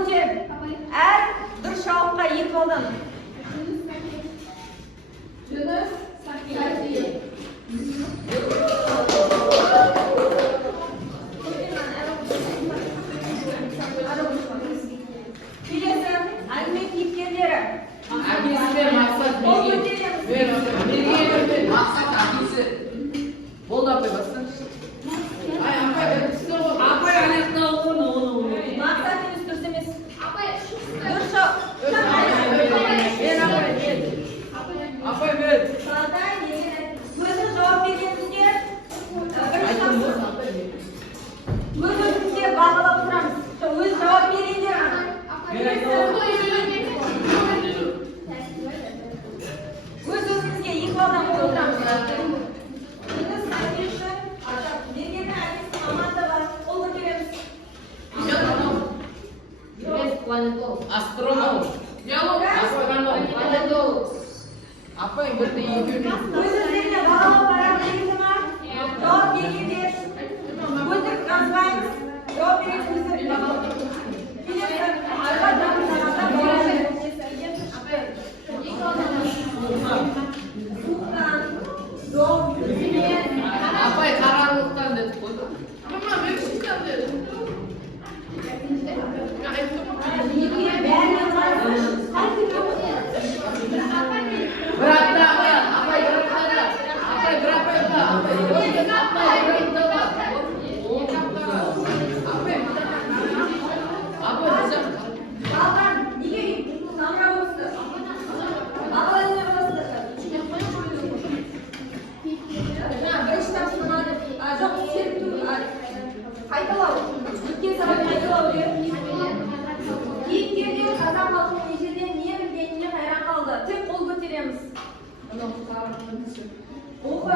көтеріп. Әр дұрыс жауапқа 2 балдан. Yunus Sakti. Келесі әңгіме кейіпкерлері. Болды апай бастан. Мақсат емес, дұрыс емес. Дұрыс жауап. Апай мен. Өзі жауап бергенімізде өзімізге бағалап тұрамыз. Өз жауап бергендер ғана. Өз-өзімізге 2 балдан қойып отырамыз. Біз әкесі, бергені әкесі маманда бар. Қол көтереміз. Астроном. Астроном. Апай бірде екеуіне. Өз-өздеріне бағалап бара береді ма? Жауап бергендер. Өтірік жазбаймыз. Жауап бересіңіздер. Келесі арба жағында болады. Апай қарарлықтан деді қой. Bir hafta apay bir hafta. Apay bir hafta. Балдар, неге самырақ өсті? Бағалайын боласыздар. Бірінші тапсырманы, жоқ, серпу, қайталау. Өткен сабақ қайталау деп. Кейіпкерлер қазақ халқының ежелден не білгеніне қайран қалды. Тек қол көтереміз. Оқы.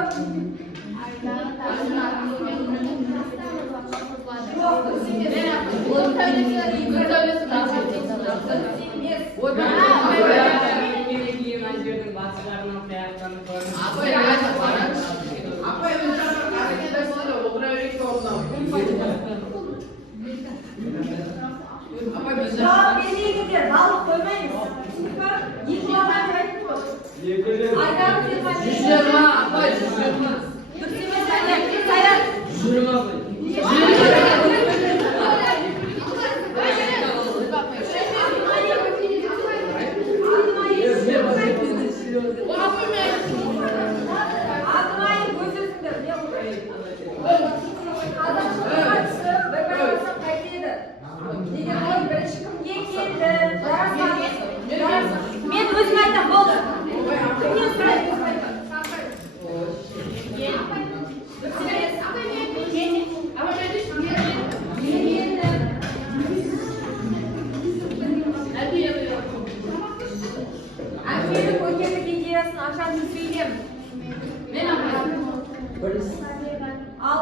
Жауап бермегендер балық қоймаймыз. 2 балдан айтып қой. Айтамыз деп айтып. Дұрыс емес әне. Саят. Мен өзім айтам, болды. Кімнен сұрайды? Әкелік көтерік идеясын ашатын сөйлем. Мен апай. Ал.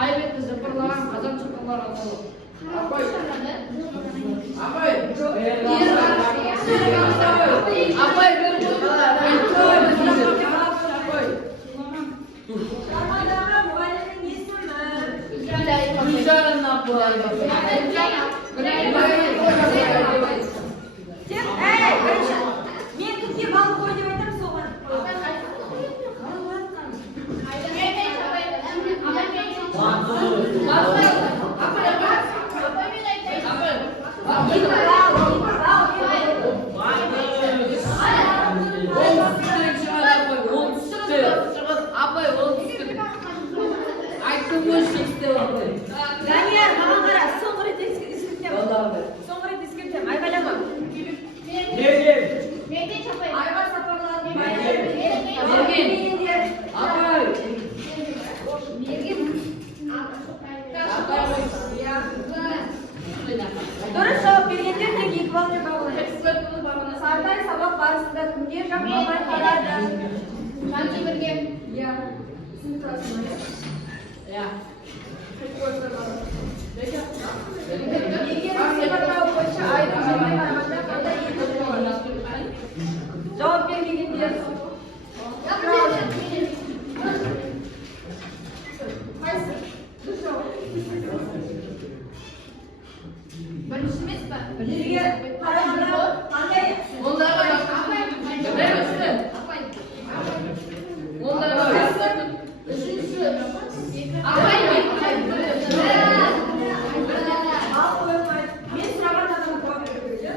Айбетті зыпырлаған қазақ шыққанлар аталы. Апай. Апай бір Шармадағы мұғалімнің есімі. Гүлжан апай. Тек, бірінші. Мен кімге балық қой деп айтамын соған. Данияр, маған қара, соңғы рет ескертем. Соңғы рет ескертем, айғайлама. Айға сапарлады. Дұрыс жауап бергендер тек 2 балмен бағалайды. Сартай сабақ барысында кімге жақпамай қарады? Жантемірге. Иә. Сен тұрасың ба? Иә. Егер сипаттау бойынша айдың жолмен қарағанда қандай екінші болады? Жауап бермегендер. Қайсы? Дұрыс жауап. Бірінші емес пе? Бізге қарағанда қандай Ондағы ал қоймайды. Мен сұраған адамға жауап беру керек, иә?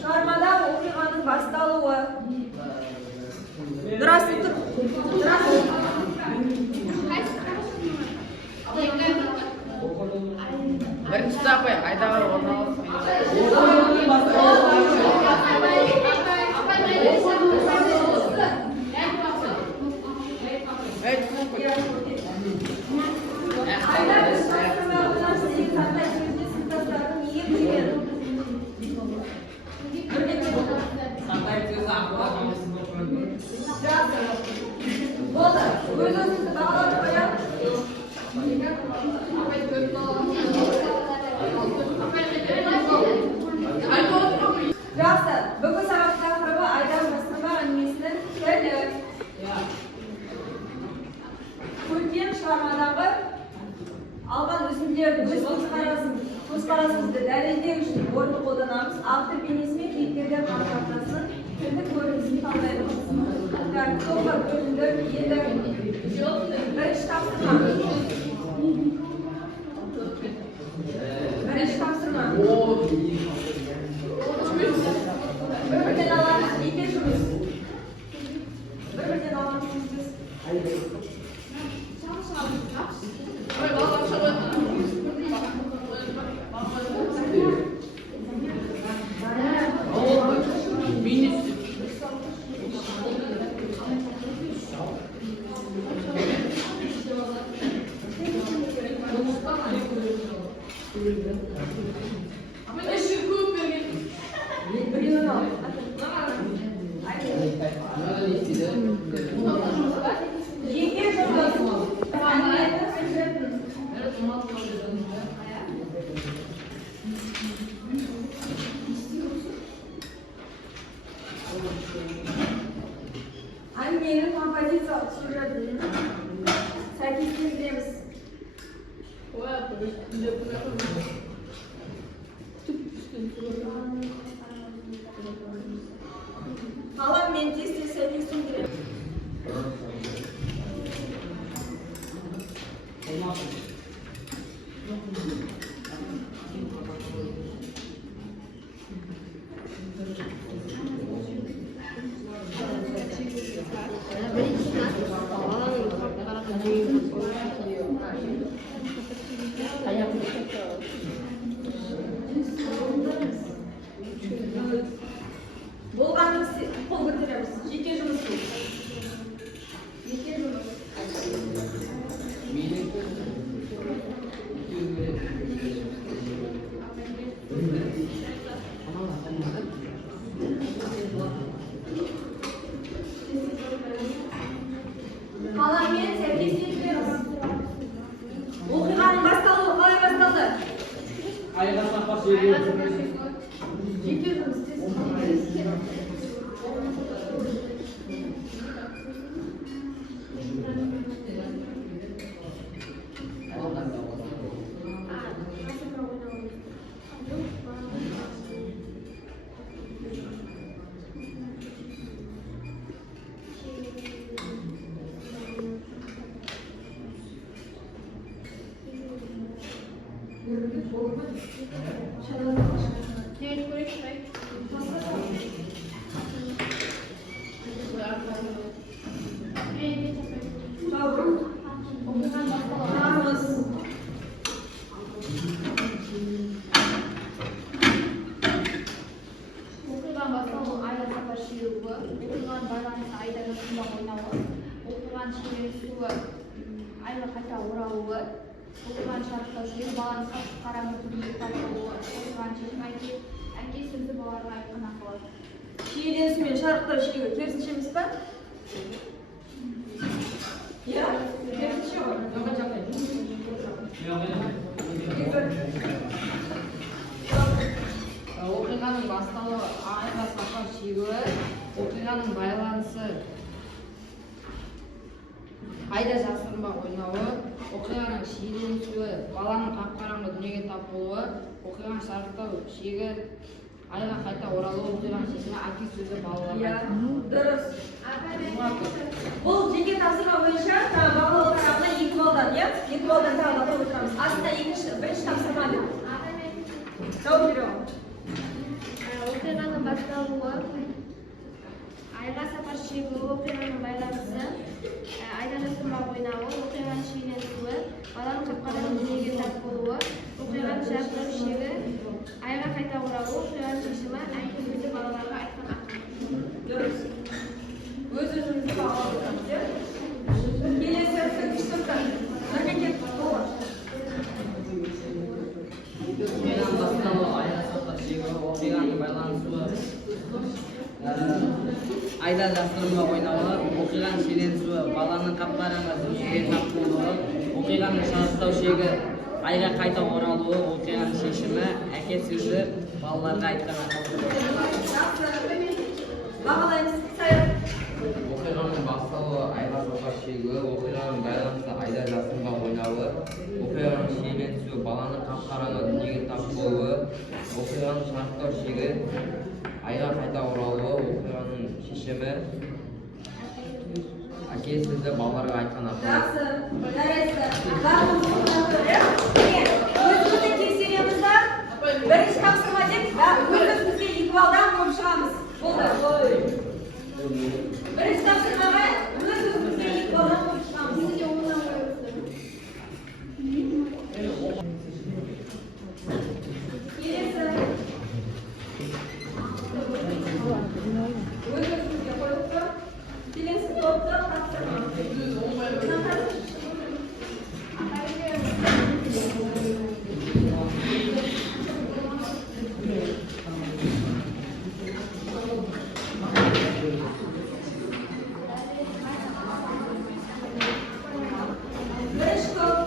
Шығармада оқиғаның басталуы. Здравствуйте. бірінші апай айдағыр орналасып Айда біз шақырмағынан сізге сақтай сөзде сыныптастардың неге білген? Болды. Өз-өзіңізді бағалап қоямын. Жақсы. Бүгін сабақ тақырыбы Айдар Жасырма әңгімесінің тілі. Көркем шығармадағы алған үзінділерді өз көзқарасымызды дәлелдеу үшін орынды қолданамыз. Автор бейнесі мен кейіпкерлер қарым-қатынасын тілдік көрінісін талдаймыз. Тоқта бөлімді енді бірінші тапсырма. Бірінші тапсырма. Бір-бірден аламыз, екі жұмыс. Бір-бірден аламыз, біз. Бірінен ал. Жеке жұмыс. Әңгіменің композициялық сюжетін сәйкестендіреміз. Қалам мен тез-тез сәйкестендіреміз. Болғанын қол көтереміз. Жеке жұмыс. Жеке жұмыс. Қаламмен сәйкестендіреміз. Оқиғаның басталуы қалай басталды? Жеке жұмыс. Оқиған байланысы Айдар Жасырма ойнауы, оқиған шиеленісуі, Айға қайта оралуы, оқиған шарықтаушы баланы қашып қараңғы түрінде тартуы, оқиған шешім әке сөзі балаларға айтқан ақылы. Шиеленісу мен шарықтау шегі керісінше емес па? Иә, керісінше ғой. Оқиғаның басталуы, Айға сапар шегуі, оқиғаның байланысы, Айда Жасырма ойнауы, оқиғаның шиеленісуі, баланың қап-қараңғы дүниеге тап болуы, оқиғаны шарықтау шегі, айға қайта оралуы, оқиғаның шешімі, әке сөзі балаларға. Дұрыс. Бұл жеке тапсырма бойынша бағалау тарапынан 2 балдан, иә? 2 балдан тағы атап отырамыз. Астында бірінші тапсырма деп. Жауап беру. Оқиғаның басталуы, айға сапар шегуі, оқиғаның байланысы, айдан ысырмақ ойнауы, оқиғаның шиеленісуі, баланың қап-қараңғы дүниеге тап болуы, оқиғаның шарықтау шегі, айға қайта оралуы, оқиғаның шешімі, әке сөзі балаларға айтқан ақыл. Дұрыс. Өз-өзімізді бағалап отырамыз, иә? Келесі сөз тоқтар. Мемлекет болған. Оқиғаның басталуы, айға сапар шегуі, оқиғаның байланысуы, айда жасырынба ойнауы, оқиғаның шиеленісуі, баланың қап-қараңғы дүниеге тап болуы, оқиғаның шарықтау шегі, айға қайта оралуы, оқиғаның шешімі, әке сөзі балаларға айтқан ақыл. Бағалаймыз. Сайын. оқиғаның басталуы, айға сапар шегуі, оқиғаның байланысы, айда жасырынба ойнауы, оқиғаның шиеленісуі, баланың қап-қараңғы дүниеге тап болуы, оқиғаның шарықтау шегі, айға қайта оралуы, оқиғаның шешімі, әке сөзі балаларға айтқан ақыл. Жақсы. Жарайсыздар. Барлығымыз иә? Міне, өзімізді тексереміз да. Бірінші тапсырма деп, өзімізге 2 балдан болып шығамыз. Болды. Бірінші тапсырмаға өзімізге 2 балдан болып шығамыз. Келесі. Өзімізге қойып тұр. Келесі топты тапсырма. Бірінші топ.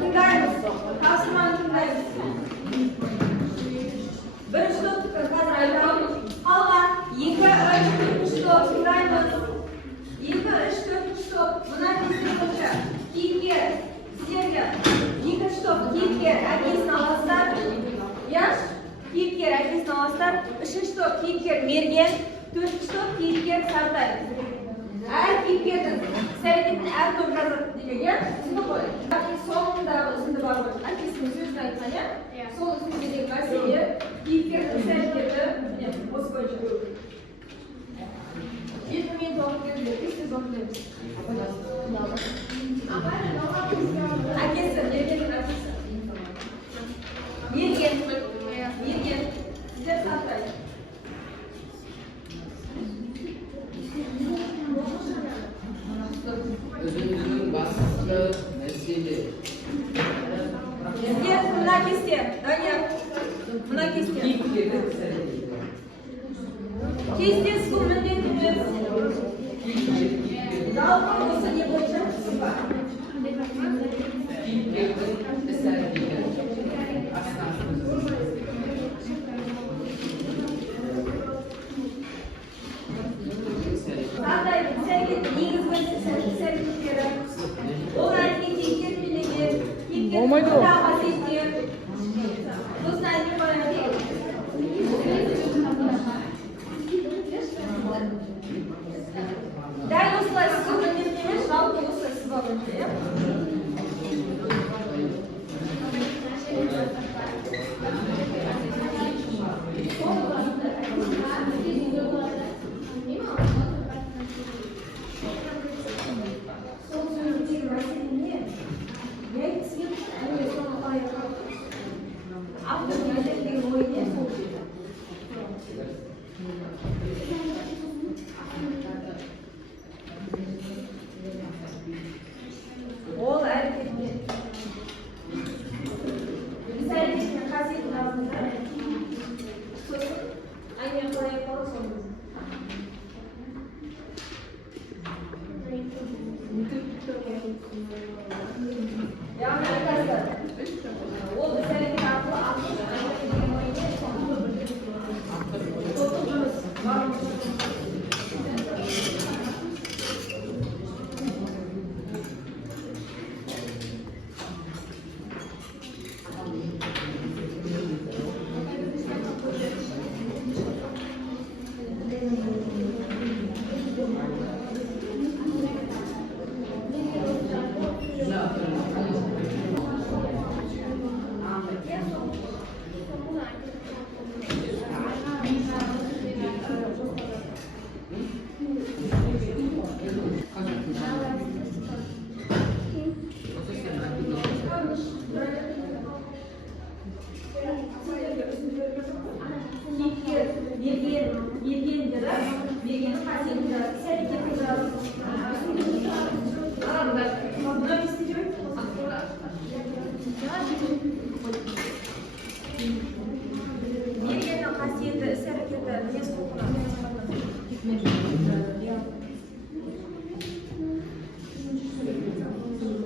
Тыңдаймыз. Тапсырманы тыңдаймыз. Бірінші топ қазір айтамын. Қалған 2, 3, 4 топ тыңдаймыз. 2, 3, 4 топ. Мына кесте бойынша кейіпкер, сіздерге 2 топ кейіпкер әкесін аласыздар. Иә? Кейіпкер әкесін аласыздар. 3 топ кейіпкер мерген, 4 топ кейіпкер сартай. Әр кейіпкердің іс-әрекетін әр топ жазады деген, иә? Түсінді ғой? Соңындағы үзінді бар ғой. Әкесінің сөзін айтқан, иә? Сол үзіндідегі мәселе кейіпкердің іс-әрекеті осы бойынша. 7 минут уақыт беріледі. Кесте зондаймыз. Әкесі, мергеннің әкесі. Мерген. Сіздер сартай. Өзіңіздің басты мәселе. Сіздер мына кесте, Данияр. Мына кесте. Кестесі бұл міндет емес. Жалпы осы не бойынша сызба. Қандай іс-әрекет негізгі іс-әрекеттері? Ол әрекетте термелеген, кейіпкердің қасиеттер. Сосын әңгіме баяндалады. Дәл осылай сызба міндет емес, жалпы осылай сызба бойынша, иә?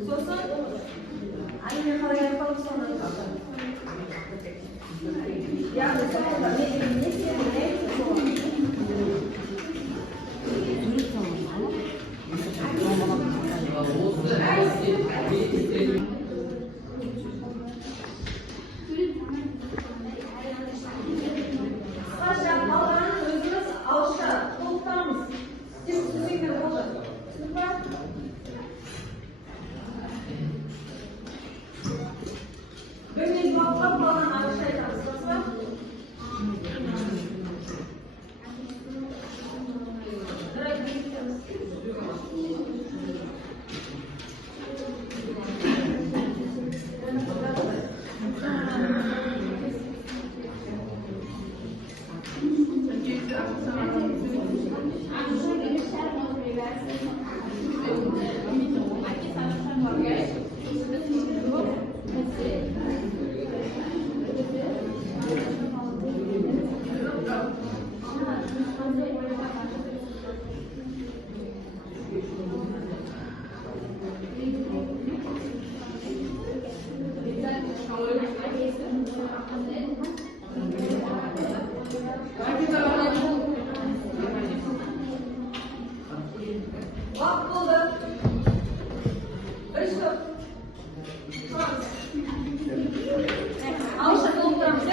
So'sin anime qalay qilib sonadi. Ya'ni sonda ne Qisqacha balani o'zimiz alışa to'xtamiz. Tez-tezlikda bo'ldi. Bir mezbonga balani alışaymiz. Vaqt bo'ldi. Bir stop. Alışa to'xtamiz.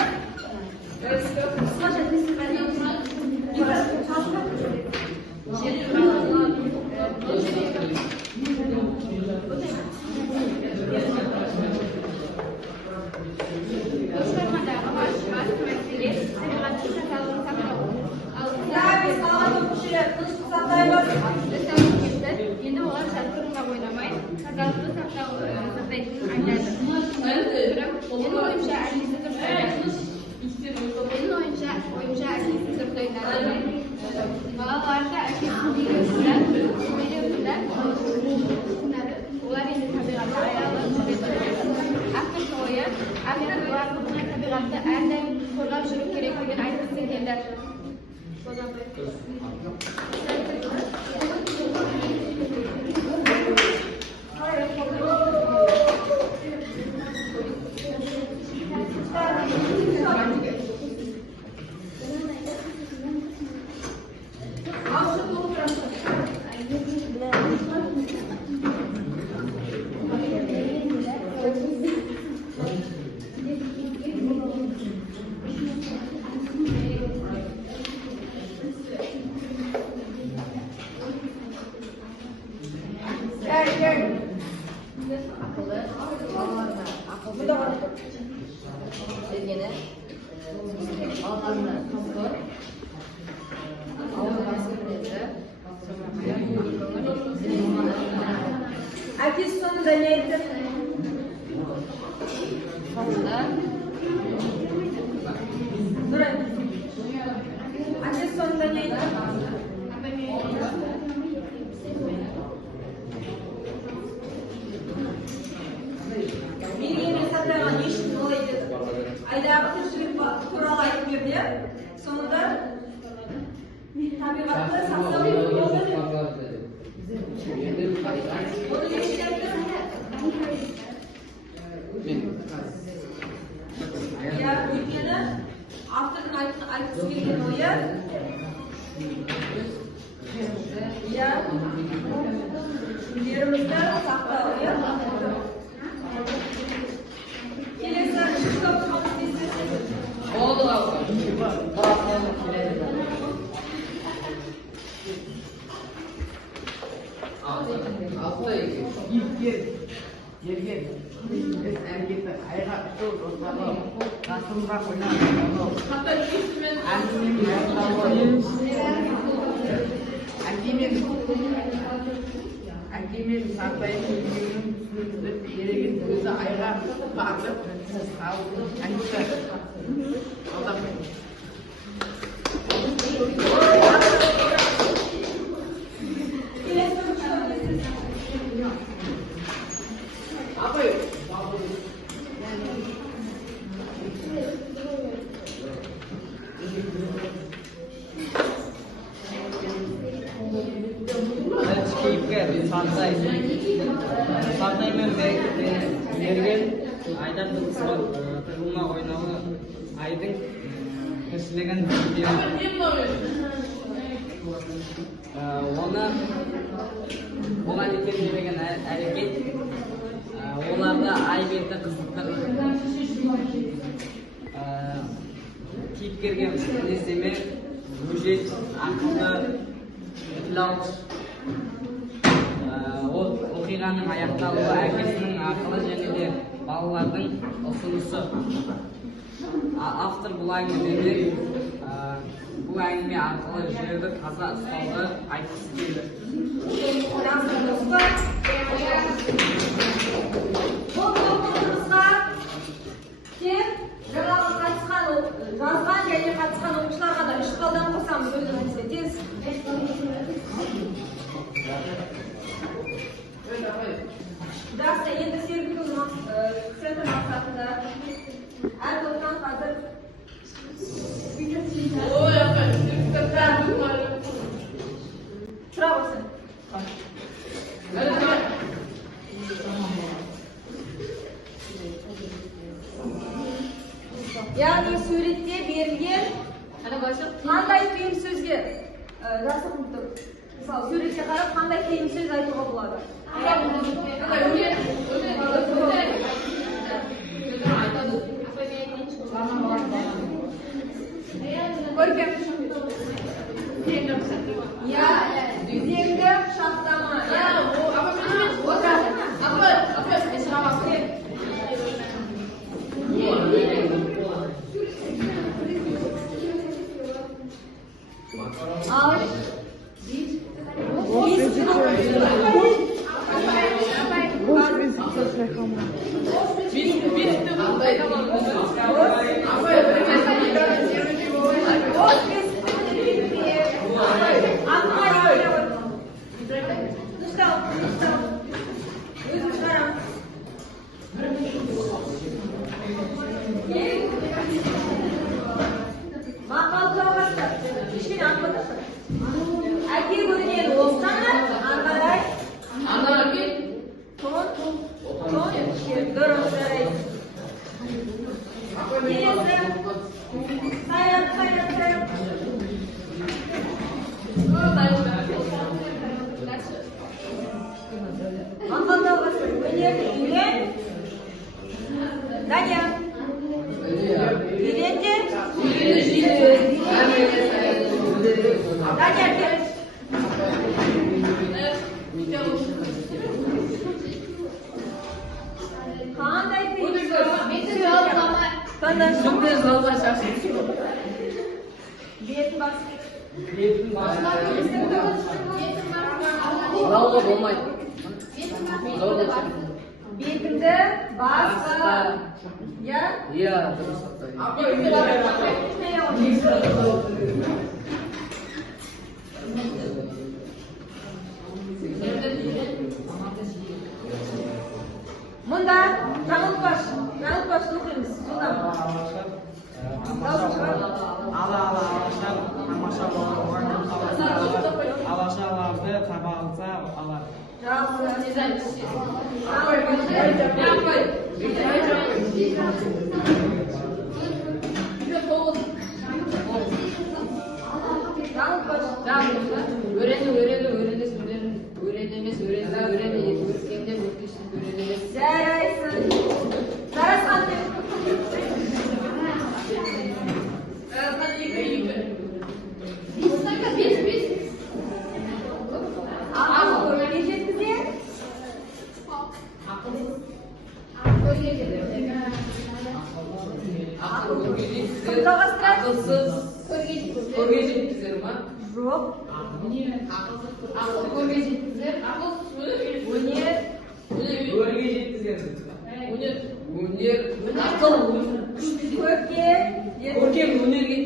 Qisqacha Endi ular tasvirga o'ynamay, qog'ozni saqlayotganini aytadi. Mening o'yimcha, Alisa turib o'ynadi. Bolalarda ular endi tabiatda ayollar Aslida o'yin, aslida ular tabiatda aynan qo'llab yurish kerakligini aytgisi keldi. Akis sonunda ne ettim? Durun. Akis sonunda ne ettim? Meni endi satraman eshitib bo'laydi. Ayda qilishlik qurol aytib berdi. Sonunda tabiatni saqlab Ya, ülkede haftanın ayıpsız gelgen oya. Ya, yerimizde sakla oya. Gelirse çok kapatıyorsunuz. Oldu abla. Yergen, erkekler ayağa şu dostlarla kasımda oynar. Annemin sahtayı gereğin gözü ayağa bakıp anneler aldamayın. Apa yuk? Sartay мен Mergen айдан тығылма ойнауы айдың тіршілігін оны оған итермелеген әрекет оларды ай беті қызықтырып кейіпкерге мінездеме өжет ақылды тілауыш ол оқиғаның аяқталуы әкесінің ақылы және де балалардың ұсынысы. Автор бұл әңгіме арқылы жерді таза ұстауды айтқысы келді. Бұл оқулығымызға тек жаңағы жазған және қатысқан оқушыларға да 3 балдан қосамыз өзімізде. Жақсы, енді сергіту мақсатында әр топтан қазір сұрақ осы. Яғни суретте берілген қандай қиын сөзге жақсы құнты. Мысалы, суретке қарап қандай қиын сөз айтуға болады? Көркем. Я үзеңгі шақтама. Әке көрген болсаңа, аңғарай. Тон, дұрыс жарайды. Келесі, саяқ. Аңғалдауға өнерді үйрен. Даня. Үйренде. Даня, келіс. Қандай бетіңді басқа. Иә? Мұнда жаңылтпаш оқимыз. Алашаларды таба алса алар. Көрге жеткізер ма? Жоқ. Ақыл көрге жеткізер. Өрге жеткізер. Ақыл Көркем өнерге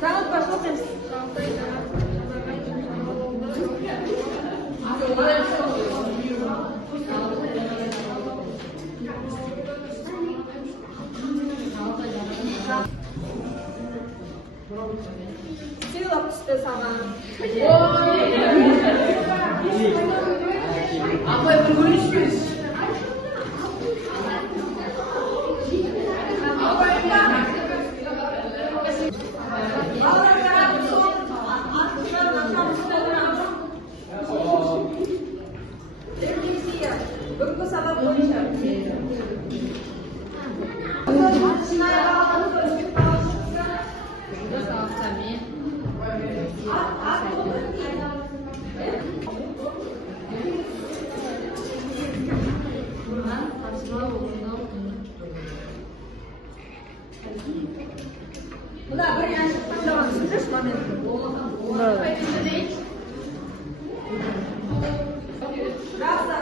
Сағат башылықпен. сыйлық түсті саған. Апай бір көрінішпес. Балалар қарап сол артынан атамызды ойнап. Рефлексия. Бүгінгі сабақ бойынша. Шынайы балаларды өздік Burada sağlıkta men bundan karşılığı olduğunda Мына бір әнші тыңдаған түсіндірші моментті. Жақсы.